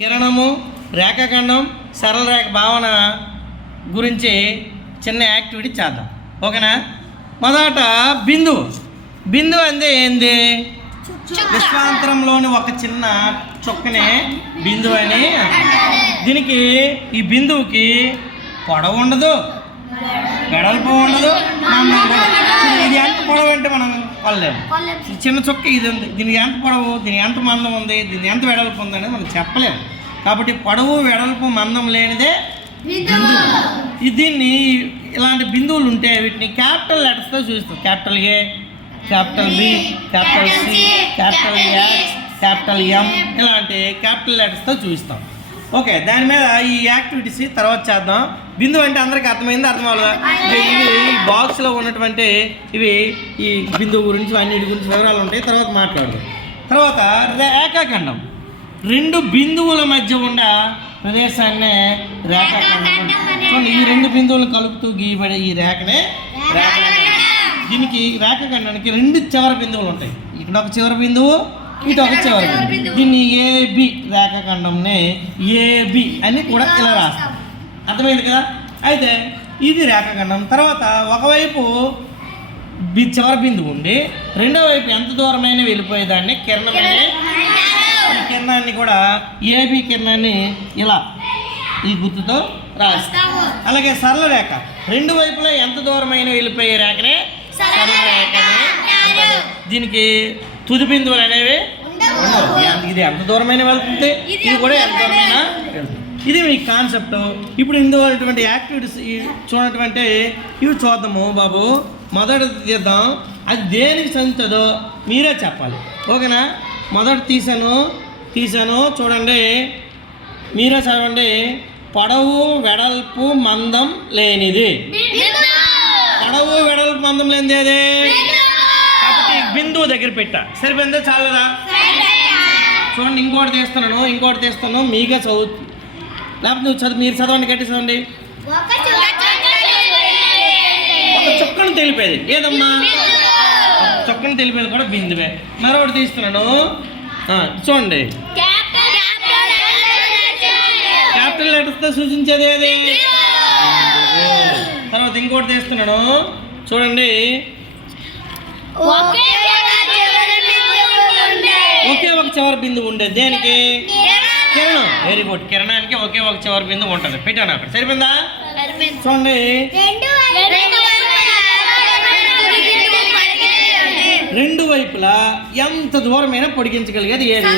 కిరణము రేఖాఖండం సరళ రేఖ భావన గురించి చిన్న యాక్టివిటీ చేద్దాం. ఓకేనా? మొదట బిందువు బిందువు అంటే ఏంది? విశ్వాంతరంలోని ఒక చిన్న చుక్కనే బిందువు అని. దీనికి ఈ బిందువుకి పొడవు ఉండదు. వెడల్పు ఉండదు. ఇది ఎంత పొడవు అంటే మనం? కొనలేము ఈ చిన్న చుక్క ఇది ఉంది. దీనికి ఎంత పొడవు దీనికి ఎంత మందం ఉంది దీనికి ఎంత వెడల్పు ఉంది అనేది మనం చెప్పలేము. కాబట్టి పొడవు వెడల్పు మందం లేనిదే బిందువు దీన్ని ఇలాంటి బిందువులు ఉంటే వీటిని క్యాపిటల్ లెటర్స్తో చూస్తాం capital A capital B capital C capital S capital M ఇలాంటి క్యాపిటల్ లెటర్స్తో చూపిస్తాం. ఓకే దాని మీద ఈ యాక్టివిటీస్ తర్వాత చేద్దాం. బిందువు అంటే అందరికి అర్థమైంది? అర్థం అవ్వదా ఇవి ఈ బాక్స్లో ఉన్నటువంటి ఇవి ఈ బిందువు గురించి అన్నిటి గురించి వివరాలు ఉంటాయి. తర్వాత మాట్లాడదాం. తర్వాత రేఖాఖండం. రెండు బిందువుల మధ్య ఉన్న ప్రదేశాన్నే రేఖాఖండం చూడండి ఈ రెండు బిందువులు కలుపుతూ గీయబడే ఈ రేఖనే రేఖాఖండం. దీనికి రేఖాఖండానికి రెండు చివరి బిందువులు ఉంటాయి. ఇక్కడ ఒక చివరి బిందువు ఇటు ఒక చివరి బిందువు దీన్ని ఏబి రేఖాఖండంని ఏబి అని కూడా ఇలా రాస్తాం. అర్థమైంది కదా? అయితే ఇది రేఖాఖండం. తర్వాత ఒకవైపు బి చివరి బిందువు ఉండి రెండో వైపు ఎంత దూరమైన వెళ్ళిపోయేదాన్ని కిరణమని ఈ కిరణాన్ని కూడా ఏబి కిరణాన్ని ఇలా ఈ గుర్తుతో రాస్తాం. అలాగే సరళ రేఖ. రెండు వైపులా ఎంత దూరమైన వెళ్ళిపోయే రేఖనే సరళ రేఖ. దీనికి తుది బిందువులు అనేవి ఇది ఎంత దూరమైన వెళ్తుంది? ఇది కూడా ఎంత దూరమైన వెళ్తుంది. ఇది మీ కాన్సెప్ట్ ఇప్పుడు ఇందులో ఉన్నటువంటి యాక్టివిటీస్ చూడటువంటి ఇవి చూద్దాము బాబు. మొదటిది తీద్దాం. అది దేనికి చెందుతుందో మీరే చెప్పాలి. ఓకేనా? మొదట తీసాను తీసాను చూడండి. మీరే చదవండి. పొడవు వెడల్పు మందం లేనిది. పొడవు వెడల్పు మందం లేనిది కాబట్టి బిందువు దగ్గర పెట్టా. సరిపోయిందా చాలదా? చూడండి ఇంకోటి తీస్తున్నాను ఇంకోటి తీస్తాను మీకే చదువు లేకపోతే నువ్వు చదువు మీరు చదవండి గట్టి చదవండి. ఒక చుక్కను తెలిపేది. ఏదమ్మా? చుక్కను తెలిపేది కూడా బిందువే. మరొకటి తీస్తున్నాను. చూడండి. క్యాపిటల్ లెటర్స్తో సూచించేది ఏది? తర్వాత ఇంకోటి తీస్తున్నాను. చూడండి. చివరి బిందువు ఉండేది దేనికి? కిరణం. వెరీ గుడ్ కిరణానికి ఒకే ఒక చివరి బిందువు ఉంటుంది. పెట్టాను అక్కడ. సరిపోయిందా? చూడండి. రెండు వైపులా ఎంత దూరమైనా పొడిగించగలిగేది ఏది?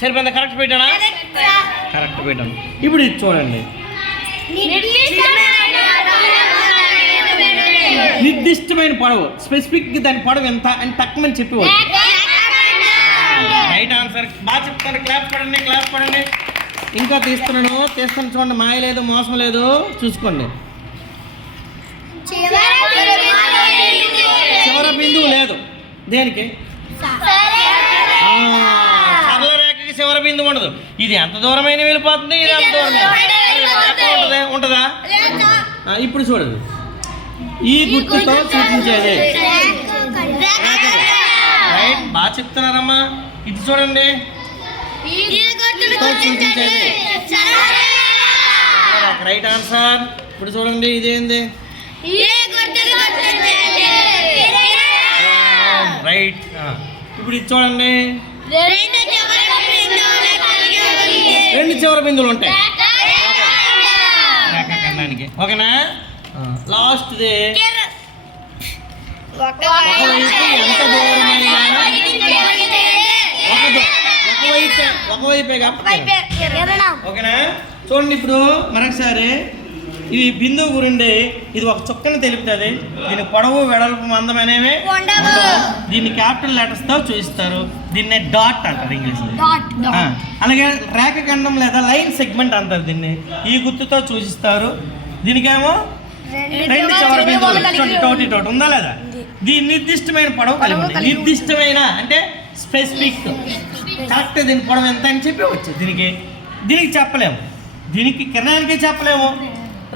సరిపోయిందా? కరెక్ట్ పెట్టానా? కరెక్ట్. పెట్టాను. ఇప్పుడు ఇది చూడండి. నిర్దిష్టమైన పొడవు. స్పెసిఫిక్ దాని పొడవు ఎంత అని తక్కువని ఆన్సర్ బాగా చెప్తారు క్లాప్ పడండి క్లాప్ పడండి. ఇంకా తీస్తున్నాను. తీస్తాను చూడండి మాయ లేదు మోసం లేదు. చూసుకోండి. చివర బిందువు లేదు. దేనికి? సరళ రేఖకి చివర బిందువు ఉండదు. ఇది ఎంత దూరమైన వెళ్ళిపోతుంది ఇది ఎంత దూరం ఎక్కడ ఉంటుంది? ఇప్పుడు చూడండి. ఈ గుర్తుతో సూచించేది రైట్ బాగా చెప్తున్నారమ్మా. ఇది చూడండి. రైట్ ఆన్సర్ ఇప్పుడు చూడండి ఇదేంది? రైట్ ఇప్పుడు ఇది చూడండి. రెండు చివరి బిందువులు ఉంటాయి. ఓకేనా? ఒకవైపు ఎంత దూరమైన ఒకవైపే ఒకవైపే కాబట్టి ఓకేనా? చూడండి ఇప్పుడు మరొకసారి ఈ బిందువు గురించి ఇది ఒక చుక్కని తెలుపుతుంది. దీని పొడవు వెడల్పు మందం అనేవి ఉండవు. దీన్ని క్యాపిటల్ లెటర్స్తో చూపిస్తారు. దీన్ని డాట్ అంటారు ఇంగ్లీష్ అలాగే రేఖఖండం లేదా లైన్ సెగ్మెంట్ అంటారు దీన్ని. ఈ గుర్తుతో సూచిస్తారు దీనికేమో రెండు చివరి బిందువులు. టోటి టోటి ఉందా లేదా? దీని నిర్దిష్టమైన పొడవు కలిగి ఉంది. నిర్దిష్టమైన అంటే స్పెసిఫిక్. కరెక్ట్ దీని పొడవు ఎంత అని చెప్పవచ్చు దీనికి దీనికి చెప్పలేము. దీనికి కిరణానికి చెప్పలేము.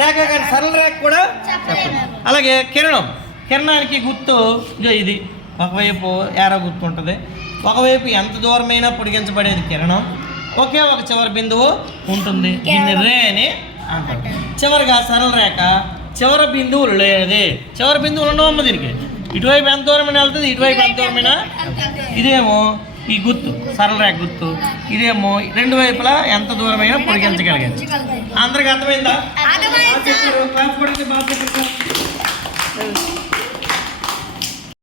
రేఖ కానీ సరళ రేఖ కూడా చెప్పలేము. అలాగే కిరణం. కిరణానికి గుర్తు ఇదో ఇది. ఒకవైపు ఏరో గుర్తు ఉంటుంది. ఒకవైపు ఎంత దూరమైనా పొడిగించబడేది కిరణం. ఒకే ఒక చివరి బిందువు ఉంటుంది. దీన్ని రే అని అంటారు. చివరిగా సరళ రేఖ చివరి బిందువులు లేనిది. చివరి బిందువులు ఉండవమ్మ దీనికి. ఇటువైపు ఎంత దూరమైన వెళ్తుంది ఇటువైపు ఎంత దూరమైన ఇదేమో ఈ గుర్తు సరళ రేఖ గుర్తు ఇదేమో రెండు వైపులా ఎంత దూరమైనా పొడిగించగలిగేది అందరికి అర్థమైందా?